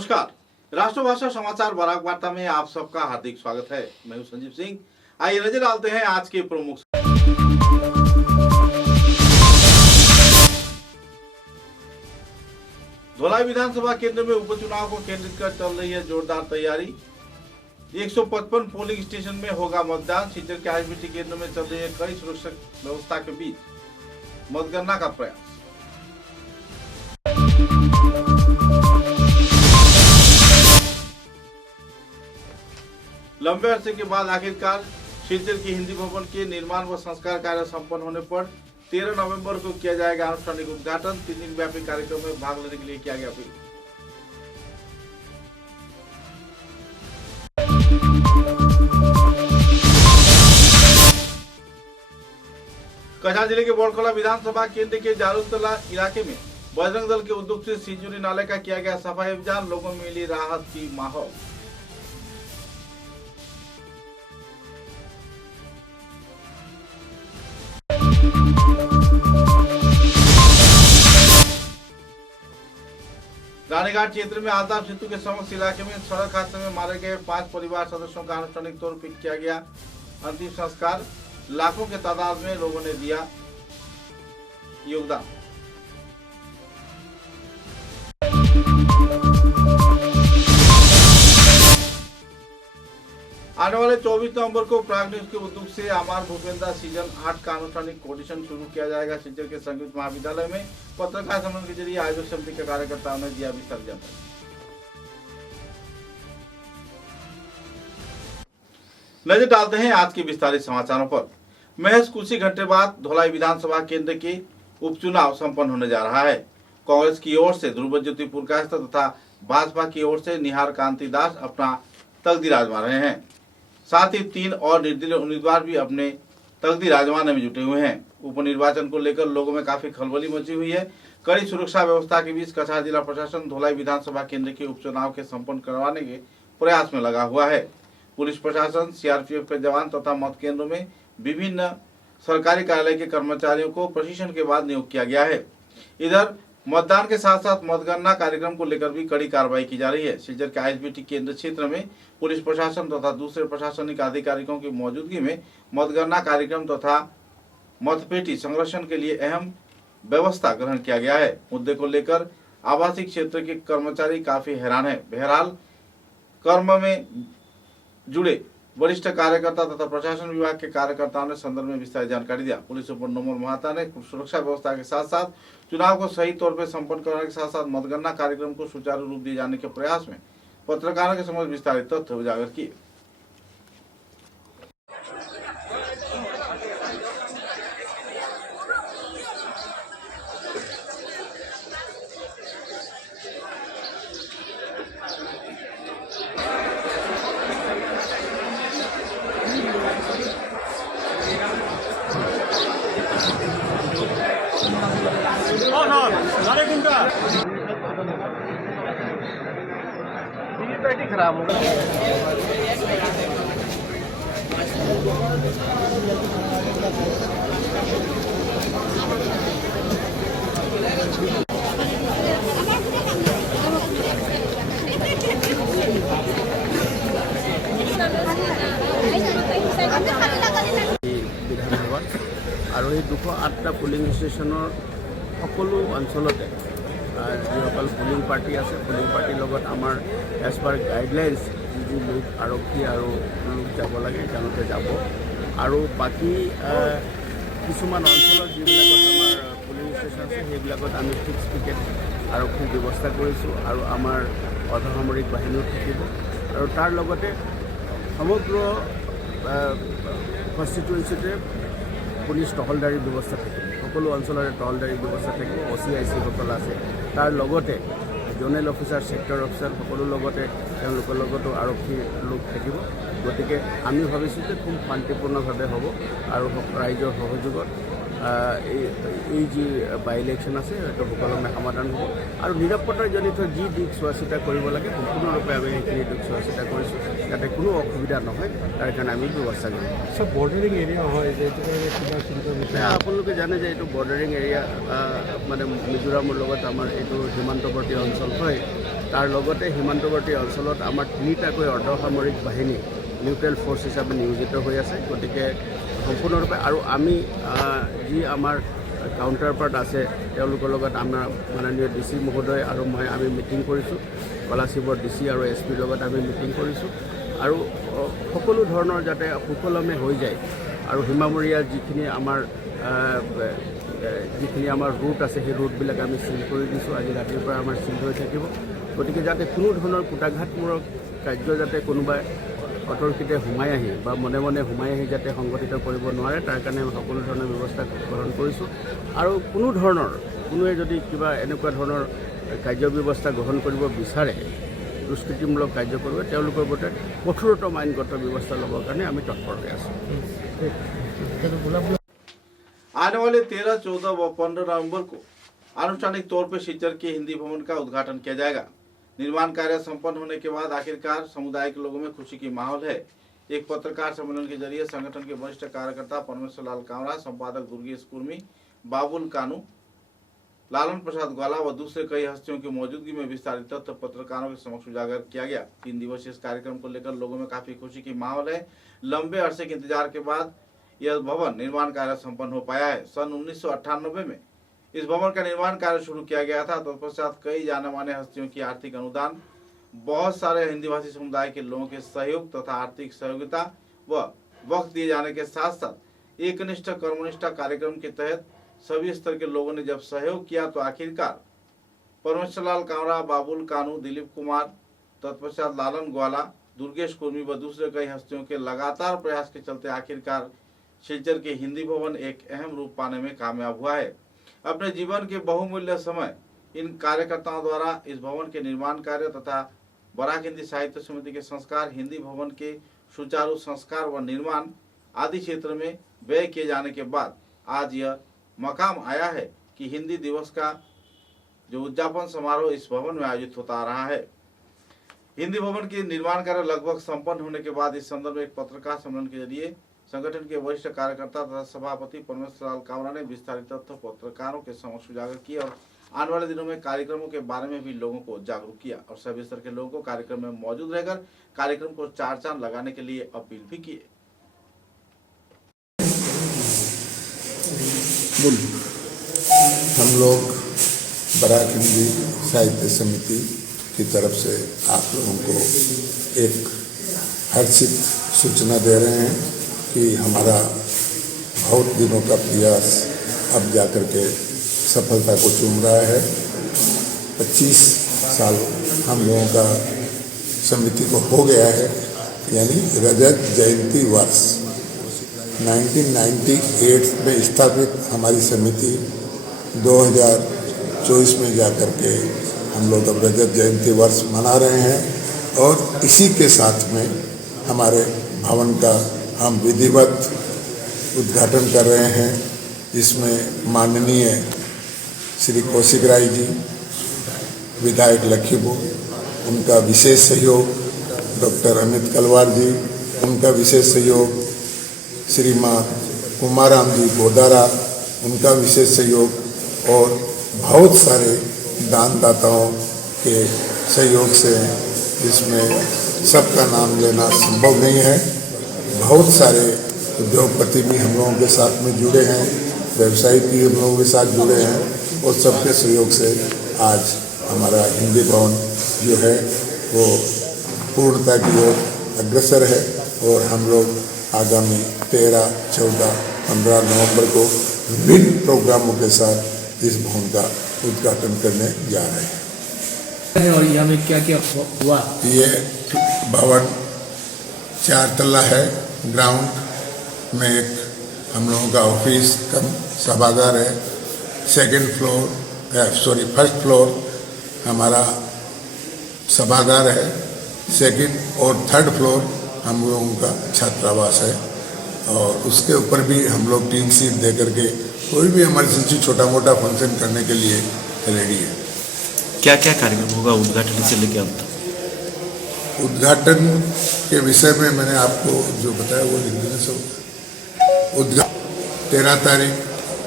नमस्कार, राष्ट्रभाषा समाचार बराक वार्ता में आप सबका हार्दिक स्वागत है। मैं हूं संजीव सिंह। आइए नजर डालते हैं आज के प्रमुख। धोलाई विधानसभा केंद्र में उपचुनाव को केंद्रित कर चल रही है जोरदार तैयारी। 155 पोलिंग स्टेशन में होगा मतदान। सिलचर के आईबीटी केंद्र में चल रही है कड़ी सुरक्षा व्यवस्था के बीच मतगणना का प्रयास। लंबे अरसे के बाद आखिरकार सिलचर के हिंदी भवन के निर्माण व संस्कार कार्य संपन्न होने पर 13 नवंबर को किया जाएगा आनुष्ठानिक उद्घाटन। 3 दिन व्यापी कार्यक्रम में भाग लेने के लिए किया गया अपील। कछार जिले के बोड़खला विधानसभा केंद्र के जारुलतला इलाके में बजरंग दल के उद्योग से सिंजुरी नाले का किया गया सफाई अभियान। लोगों में मिली राहत की माहौल। रानीघाट क्षेत्र में आलताप सेतु के समक्ष इलाके में सड़क हादसे में मारे गए 5 परिवार सदस्यों का आनुष्ठानिक तौर पर किया गया अंतिम संस्कार। लाखों के तादाद में लोगों ने दिया योगदान। आने वाले 24 नवंबर को प्राग न्यूज के उद्योग से आमार भूपेंद्र सीजन 8 का आनुष्ठानिक ऑडिशन शुरू किया जाएगा। सिलचर के संगीत महाविद्यालय में पत्रकार सम्मेलन के जरिए आयोजक समिति के कार्यकर्ताओं ने दिया विस्तार जानकारी। नजर डालते हैं आज के विस्तारित समाचारों पर। महज कुछ ही घंटे बाद धोलाई विधानसभा केंद्र के उपचुनाव संपन्न होने जा रहा है। कांग्रेस की ओर से ध्रुव ज्योति पुरकायस्थ तथा भाजपा की ओर से निहार कांति दास अपना तकदीर आजमा रहे हैं। साथ ही 3 और निर्दलीय उम्मीदवार भी अपने तकदीर आजमाने में जुटे हुए हैं। उपनिर्वाचन को लेकर लोगों में काफी खलबली मची हुई है। कड़ी सुरक्षा व्यवस्था के बीच कछार जिला प्रशासन धोलाई विधानसभा केंद्र के उपचुनाव के संपन्न करवाने के प्रयास में लगा हुआ है। पुलिस प्रशासन, सीआरपीएफ के जवान तथा मत केंद्रों में विभिन्न सरकारी कार्यालय के कर्मचारियों को प्रशिक्षण के बाद नियुक्त किया गया है। इधर मतदान के साथ साथ मतगणना कार्यक्रम को लेकर भी कड़ी कार्रवाई की जा रही है। सिलचर के आईबीटी केंद्र क्षेत्र में पुलिस प्रशासन तथा दूसरे प्रशासनिक अधिकारियों की मौजूदगी में मतगणना कार्यक्रम तथा मतपेटी संरक्षण के लिए अहम व्यवस्था ग्रहण किया गया है। मुद्दे को लेकर आवासीय क्षेत्र के कर्मचारी काफी हैरान है। बहरहाल कर्म में जुड़े वरिष्ठ कार्यकर्ता तथा प्रशासन विभाग के कार्यकर्ताओं ने संदर्भ में विस्तारित जानकारी दिया। पुलिस सुपर नोमल महाता ने सुरक्षा व्यवस्था के साथ साथ चुनाव को सही तौर पर संपन्न करने के साथ साथ मतगणना कार्यक्रम को सुचारू रूप दिए जाने के प्रयास में पत्रकारों के समक्ष विस्तारित तथ्य उजागर किए। खराब हो गया। বিধানসভাত আৰু এই 208টা পুলিং ষ্টেচনৰ সকলো অঞ্চলতে যিসকল পুলিং পাৰ্টি আছে, পুলিং পাৰ্টিৰ লগত আমাৰ এজ পাৰ গাইডলাইন্স যি লোক আৰক্ষী আৰু লোক যাব লাগে তেওঁলোকে যাব। আৰু বাকী কিছুমান অঞ্চলত যিবিলাকত আমাৰ পুলিং ষ্টেচন আছে সেইবিলাকত আমি ফিক্স পিকেট আৰক্ষীৰ ব্যৱস্থা কৰিছোঁ আৰু আমাৰ অৰ্ধসামৰিক বাহিনীও থাকিব। আৰু তাৰ লগতে সমগ্ৰ কনষ্টিটুৱেঞ্চিতে পুলিচ টহলদাৰীৰ ব্যৱস্থা থাকিব। সকলো অঞ্চলৰে টহলদাৰীৰ ব্যৱস্থা থাকিব। OCIC সকল আছে, তাৰ লগতে জোনেল অফিচাৰ, ছেক্টৰ অফিচাৰ সকলো লগতে তেওঁলোকৰ লগতো আৰক্ষীৰ লোক থাকিব। গতিকে আমি ভাবিছোঁ যে খুব শান্তিপূৰ্ণভাৱে হ'ব আৰু ৰাইজৰ সহযোগত এই যি বাই ইলেকশ্যন আছে সেইটো সুকলমে সমাধান হ'ব। আৰু নিৰাপত্তাজনিত যি দিশ চোৱা চিতা কৰিব লাগে সম্পূৰ্ণৰূপে আমি সেইখিনি দিশ চোৱা চিতা কৰিছোঁ। যাতে কোনো অসুবিধা নহয় তাৰ কাৰণে আমি ব্যৱস্থা কৰিম। সব বৰ্ডাৰিং এৰিয়া হয় যে এইটো কাৰণে কিবা চিন্তা বিষয় আপোনালোকে জানে যে এইটো বৰ্ডাৰিং এৰিয়া মানে মিজোৰামৰ লগত আমাৰ এইটো সীমান্তৱৰ্তী অঞ্চল হয়। তাৰ লগতে সীমান্তৱৰ্তী অঞ্চলত আমাৰ 3টাকৈ অৰ্ধসামৰিক বাহিনী নিউট্ৰেল ফ'ৰ্চ হিচাপে নিয়োজিত হৈ আছে। গতিকে সম্পূৰ্ণৰূপে আৰু আমি যি আমাৰ কাউণ্টাৰ পাৰ্ট আছে তেওঁলোকৰ লগত আমাৰ মাননীয় DC মহোদয় আৰু মই আমি মিটিং কৰিছোঁ। কলাশিবৰ DC আৰু SP লগত আমি মিটিং কৰিছোঁ আৰু সকলো ধৰণৰ যাতে সুকলমে হৈ যায় আৰু সীমামূৰীয়া যিখিনি আমাৰ ৰুট আছে সেই ৰুটবিলাক আমি চিল কৰি দিছোঁ। আজি ৰাতিৰ পৰা আমাৰ চিল হৈ থাকিব। গতিকে যাতে কোনো ধৰণৰ কুটাঘাতমূলক কাৰ্য যাতে কোনোবাই অতৰ্কিতে সোমাই আহি বা মনে মনে সোমাই আহি যাতে সংগঠিত কৰিব নোৱাৰে তাৰ কাৰণে আমি সকলো ধৰণৰ ব্যৱস্থা গ্ৰহণ কৰিছোঁ। আৰু কোনোৱে যদি কিবা এনেকুৱা ধৰণৰ কাৰ্য ব্যৱস্থা গ্ৰহণ কৰিব বিচাৰে, দুষ্কৃতিমূলক কাৰ্য কৰিব, তেওঁলোকৰ ওপৰত কঠোৰতম আইনগত ব্যৱস্থা ল'বৰ কাৰণে আমি তৎপৰ হৈ আছোঁ। आने वाले 13, 14 व 15 नवंबर को आनुষ্ঠাनिक तौर पर शिलचर के हिंदी भवन का उद्घाटन किया जाएगा। निर्माण कार्य संपन्न होने के बाद आखिरकार समुदाय के लोगों में खुशी की माहौल है। एक पत्रकार सम्मेलन के जरिए संगठन के वरिष्ठ कार्यकर्ता परमेश्वर लाल कामरा, संपादक दुर्गेश कुर्मी, बाबुल कानू, लालन प्रसाद ग्वाला व दूसरे कई हस्तियों की मौजूदगी में विस्तारित तथ्य पत्रकारों के समक्ष उजागर किया गया। 3 दिवसीय इस कार्यक्रम को लेकर लोगों में काफी खुशी की माहौल है। लंबे अरसे के इंतजार के बाद यह भवन निर्माण कार्य संपन्न हो पाया है। सन 1998 में इस भवन का निर्माण कार्य शुरू किया गया था। तत्पश्चात कई जाने माने हस्तियों की आर्थिक अनुदान, बहुत सारे हिंदी भाषी समुदाय के लोगों के सहयोग तथा आर्थिक सहयोगिता व वक्त दिए जाने के साथ साथ एकनिष्ठ कर्मनिष्ठ कार्यक्रम के तहत सभी स्तर के लोगों ने जब सहयोग किया तो आखिरकार परमेश्वर लाल कामरा, बाबुल कानू, दिलीप कुमार, तत्पश्चात लालन ग्वाला, दुर्गेश कुर्मी व दूसरे कई हस्तियों के लगातार प्रयास के चलते आखिरकार शिलचर के हिंदी भवन एक अहम रूप पाने में कामयाब हुआ है। अपने जीवन के बहुमूल्य समय इन कार्यकर्ताओं द्वारा इस भवन के निर्माण कार्य तथा बराक हिंदी साहित्य समिति के संस्कार, हिंदी भवन के सुचारू संस्कार व निर्माण आदि क्षेत्र में व्यय किए जाने के बाद आज यह मकाम आया है कि हिंदी दिवस का जो उद्यापन समारोह इस भवन में आयोजित होता आ रहा है। हिंदी भवन के निर्माण कार्य लगभग संपन्न होने के बाद इस संदर्भ में एक पत्रकार सम्मेलन के जरिए संगठन के वरिष्ठ कार्यकर्ता तथा सभापति परमेश्वर लाल कामरा ने विस्तारित तथ्य पत्रकारों के समक्ष उजागर किए और आने वाले दिनों में कार्यक्रमों के बारे में भी लोगों को जागरूक किया और सभी स्तर के लोगों को कार्यक्रम में मौजूद रहकर कार्यक्रम को 4 चांद लगाने के लिए अपील भी किए। हम लोग बराक हिंदी साहित्य समिति की तरफ से आप लोगों को एक हर्षित सूचना दे रहे हैं कि हमारा बहुत दिनों का प्रयास अब जाकर के सफलता को चूम रहा है। 25 साल हम लोगों का समिति को हो गया है, यानी रजत जयंती वर्ष 1998 में स्थापित हमारी समिति 2024 में जाकर के हम लोग अब रजत जयंती वर्ष मना रहे हैं और इसी के साथ में हमारे भवन का हम विधिवत उद्घाटन कर रहे हैं, जिसमें माननीय श्री कौशिक राय जी, विधायक लखीपुर, उनका विशेष सहयोग, डॉक्टर अमित कलवार जी, उनका विशेष सहयोग, श्रीमान कुमाराम जी गोदारा, उनका विशेष सहयोग और बहुत सारे दानदाताओं के सहयोग से, जिसमें सबका नाम लेना संभव नहीं है। बहुत सारे उद्योगपति भी हम लोगों के साथ में जुड़े हैं, व्यवसायी भी हम लोगों के साथ जुड़े हैं और सबके सहयोग से आज हमारा हिंदी भवन जो है वो पूर्णता की ओर अग्रसर है और हम लोग आगामी 13, 14, 15 नवंबर को विभिन्न प्रोग्रामों के साथ इस भवन का उद्घाटन करने जा रहे हैं। और यहाँ में क्या क्या हुआ? ये भवन 4 तल्ला है। ग्राउंड में एक हम लोगों का ऑफिस कम सभागार है। फर्स्ट फ्लोर हमारा सभागार है। सेकंड और थर्ड फ्लोर हम लोगों का छात्रावास है और उसके ऊपर भी हम लोग 3 सीट दे करके कोई भी इमरजेंसी छोटा मोटा फंक्शन करने के लिए रेडी है। क्या क्या कार्यक्रम होगा उद्घाटन से लेकर अंत तक? उद्घाटन के विषय में मैंने आपको जो बताया वो लिख देना सब। उद्घाटन 13 तारीख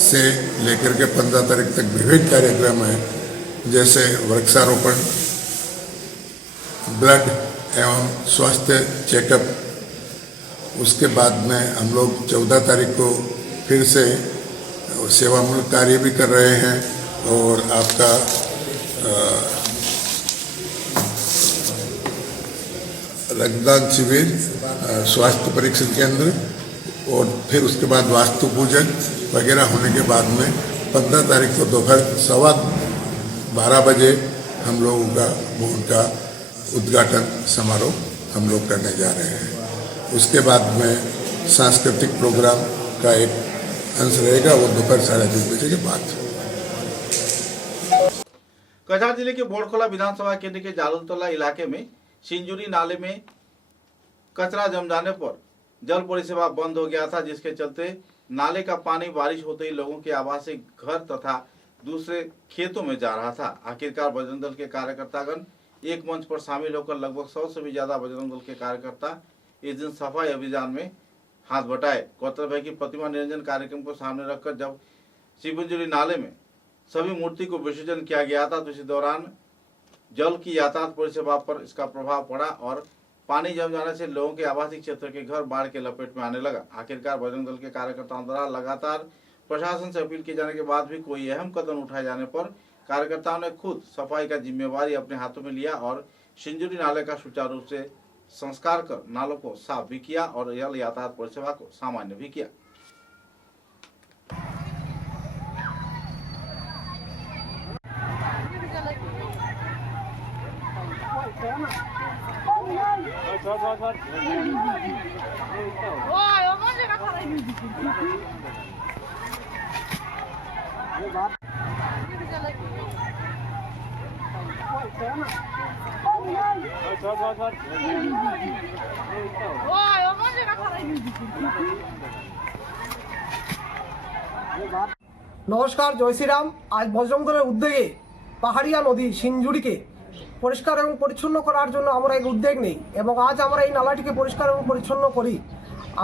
से लेकर के 15 तारीख तक विभिन्न कार्यक्रम हैं, जैसे वृक्षारोपण, ब्लड एवं स्वास्थ्य चेकअप। उसके बाद में हम लोग 14 तारीख को फिर से सेवामूलक कार्य भी कर रहे हैं और आपका रक्तदान शिविर, स्वास्थ्य परीक्षण केंद्र और फिर उसके बाद वास्तु पूजन वगैरह होने के बाद में 15 तारीख को दोपहर 12:15 बजे हम लोगों का उनका उद्घाटन समारोह हम लोग करने जा रहे हैं। उसके बाद में सांस्कृतिक प्रोग्राम का एक अंश रहेगा, वो दोपहर 3:30 बजे के बाद। कछार जिले के बोड़खोला विधानसभा केंद्र के जालुलतोला इलाके में सिंजुरी नाले में कचरा जम जाने पर जल परिसेवा बंद हो गया था, जिसके चलते नाले का पानी बारिश होते ही लोगों के आवासीय घर तथा दूसरे खेतों में जा रहा था। आखिरकार बजरंग दल के कार्यकर्तागण एक मंच पर शामिल होकर लगभग 100 से भी ज्यादा बजरंग दल के कार्यकर्ता इस दिन सफाई अभियान में हाथ बटाए। गौरतलब है कि प्रतिमा निरंजन कार्यक्रम को सामने रखकर जब सिंजुरी नाले में सभी मूर्ति को विसर्जन किया गया था, तो इसी दौरान जल की यातायात परिसेवा पर इसका प्रभाव पड़ा और पानी जम जाने से लोगों के आवासीय क्षेत्र के घर बाढ़ के लपेट में आने लगा। आखिरकार बजरंग दल के कार्यकर्ताओं द्वारा लगातार प्रशासन से अपील किए जाने के बाद भी कोई अहम कदम उठाए जाने पर कार्यकर्ताओं ने खुद सफाई का जिम्मेवारी अपने हाथों में लिया और सिंजुरी नाले का सुचारू रूप से संस्कार कर नालों को साफ भी किया और जल यातायात परिसेवा को सामान्य भी किया। নমস্কার, জয় শ্রীরাম। আজ বজরং দলের উদ্যোগে পাহাড়িয়া নদী সিঞ্জুরিকে পরিষ্কার এবং পরিচ্ছন্ন করার জন্য আমরা এক উদ্যোগ নেই এবং আজ আমরা এই নালাটিকে পরিষ্কার এবং পরিচ্ছন্ন করি।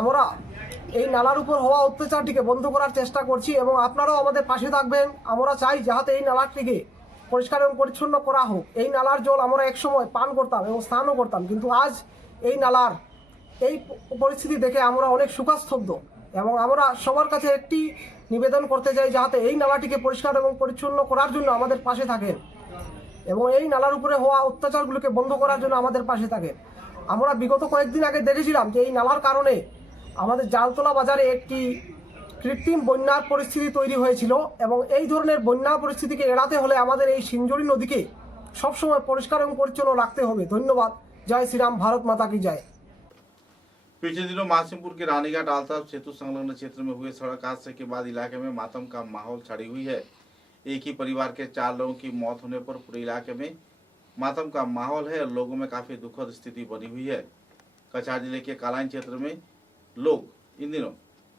আমরা এই নালার উপর হওয়া অত্যাচারটিকে বন্ধ করার চেষ্টা করছি এবং আপনারাও আমাদের পাশে থাকবেন। আমরা চাই যাতে এই নালাটিকে পরিষ্কার এবং পরিচ্ছন্ন করা হোক। এই নালার জল আমরা একসময় পান করতাম এবং স্নানও করতাম, কিন্তু আজ এই নালার এই পরিস্থিতি দেখে আমরা অনেক শোকাস্তব্ধ এবং আমরা সবার কাছে একটি নিবেদন করতে চাই যাতে এই নালাটিকে পরিষ্কার এবং পরিচ্ছন্ন করার জন্য আমাদের পাশে থাকেন এবং এই নালার উপরে হওয়া অত্যাচারগুলোকে বন্ধ করার জন্য আমাদের পাশে থাকেন। আমরা বিগত কয়েকদিন আগে দেখেছিলাম যে এই নালার কারণে আমাদের জালতলা বাজারে একটি কৃত্রিম বন্যার পরিস্থিতি তৈরি হয়েছিল এবং এই ধরনের বন্যা পরিস্থিতিকে এড়াতে হলে আমাদের এই সিঞ্জুরি নদীকে সবসময় পরিষ্কার এবং পরিচ্ছন্ন রাখতে হবে। ধন্যবাদ। জয় শ্রীরাम। भारत माता की जय। पिछले दिनों महासिमपुर के रानीघाट आलताब सेतु संलग्न क्षेत्र में हुए सड़क हादसे के बाद इलाके में मातम का माहौल छाई हुई है। एक ही परिवार के 4 लोगों की मौत होने पर पूरे इलाके में मातम का माहौल है और लोगों में काफी दुखद स्थिति बनी हुई है। कछार जिले के कालाइन क्षेत्र में लोग इन दिनों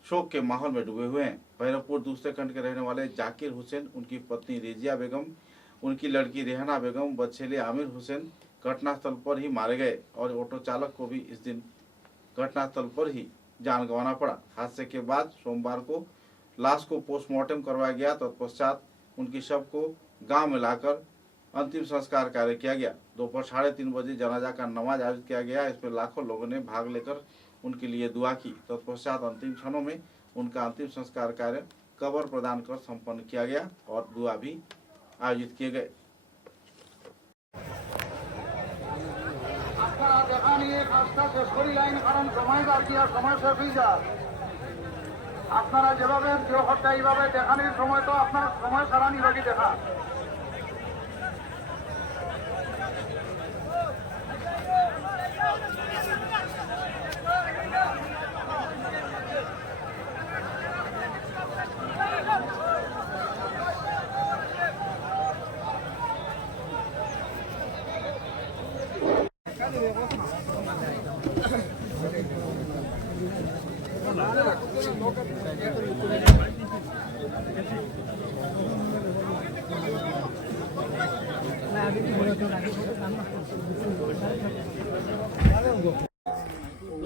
शोक के माहौल में डूबे हुए हैं। भैरवपुर दूसरे खंड के रहने वाले जाकिर हुसैन, उनकी पत्नी रेजिया बेगम, उनकी लड़की रेहाना बेगम, बच्चेले आमिर हुसैन घटनास्थल पर ही मारे गए और ऑटो चालक को भी इस दिन घटनास्थल पर ही जान गंवाना पड़ा। हादसे के बाद सोमवार को लाश को पोस्टमार्टम करवाया गया, तत्पश्चात उनकी शव को गांव में लाकर अंतिम संस्कार कार्य किया गया। दोपहर 3:30 बजे जनाजा का नमाज आयोजित किया गया। इसमें लाखों लोगों ने भाग लेकर उनके लिए दुआ की। तत्पश्चात अंतिम क्षणों में उनका अंतिम संस्कार कार्य कब्र प्रदान कर संपन्न किया गया और दुआ भी आयोजित किए गए। আপনারা যেভাবে গৃহহত্যা এইভাবে দেখানোর সময় তো আপনার সময় সারা নিবাকি দেখা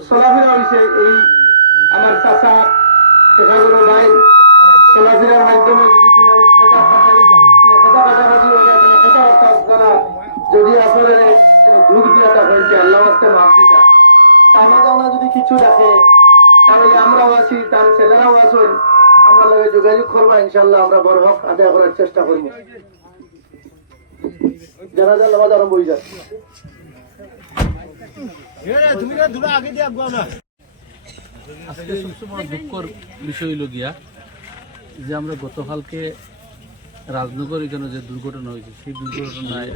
চলাফেরা হয়েছে এই আমার চাচা ছোটগুলো ভাই চলাফেরার মাধ্যমে যদি কোনো কথা কাটাকাটি হলে কোনো কথাবার্তা করা যদি আসলে দুধ দিয়াটা হয়েছে আল্লাহ আজকে মাফ দিতা টানা জানা যদি কিছু রাখে তাহলে আমরাও আছি তার ছেলেরাও আছেন আমরা লগে যোগাযোগ করবো ইনশাল্লাহ আমরা বড় হক আদায় করার চেষ্টা করবো যারা যা নামাজ আরম্ভ হয়ে যাচ্ছে আজকে সবচেয়ে বড় দুঃখর বিষয় হইল গিয়া যে আমরা গতকালকে রাজনগর এখানে যে দুর্ঘটনা হয়েছে সেই দুর্ঘটনায়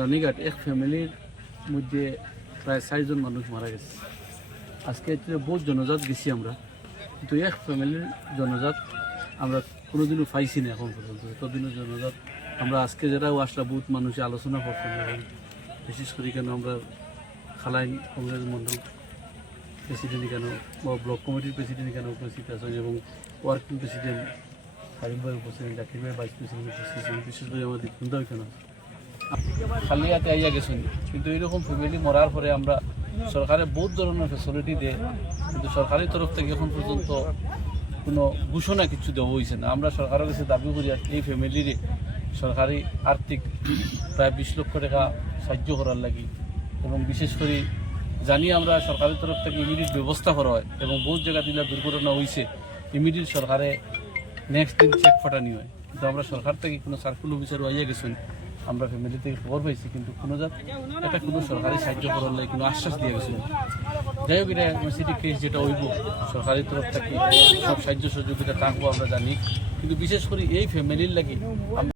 রানীঘাট এক ফ্যামিলির মধ্যে প্রায় 4 জন মানুষ মারা গেছে। আজকে বহুত জনজাত গেছি আমরা, কিন্তু এক ফ্যামিলির জনজাত আমরা কোনোদিনও পাইছি না এখন পর্যন্ত। এতদিনও জনজাত আমরা আজকে যারাও আসলে বহুত মানুষে আলোচনা করছেন, এবং বিশেষ করে কেন আমরা খালাইন কংগ্রেস মন্ডল প্রেসিডেন্ট কেন বা ব্লক কমিটির প্রেসিডেন্ট কেন উপস্থিত আছেন, এবং ওয়ার্কিং প্রেসিডেন্ট হারিম ভাই উপস্থিত, জাকির ভাই ভাইস প্রেসিডেন্ট উপস্থিত, বিশেষ করে আমাদের খুন্দাও কেন খালি হাতে আইয়া গেছেন। কিন্তু এইরকম ফ্যামিলি মরার পরে আমরা সরকারের বহুত ধরনের ফ্যাসিলিটি দেয়, কিন্তু সরকারের তরফ থেকে এখন পর্যন্ত কোনো ঘোষণা কিছু দেওয়া হয়েছে না। আমরা সরকারের কাছে দাবি করি এই ফ্যামিলির সরকারি আর্থিক প্রায় 20 লক্ষ টাকা সাহায্য করার লাগি, এবং বিশেষ করে জানি আমরা সরকারের তরফ থেকে ইমিডিয়েট ব্যবস্থা করা হয়, এবং বহুত জায়গা দিলে দুর্ঘটনা হয়েছে ইমিডিয়েট সরকারে নেক্সট দিন চেক ফাটানি হয়। কিন্তু আমরা সরকার থেকে কোনো সার্কুল অফিসার আইয়া গেছেন, আমরা ফ্যামিলি থেকে খবর পাইছি, কিন্তু কোনো এটা কোনো সরকারি সাহায্য করার লাগে কোনো আশ্বাস দিয়ে গেছিল। যাই হোক, এটা ইউনিভার্সিটি কেস যেটা হইব সরকারের তরফ থেকে সব সাহায্য সহযোগিতা থাকবো আমরা জানি, কিন্তু বিশেষ করে এই ফ্যামিলির লাগে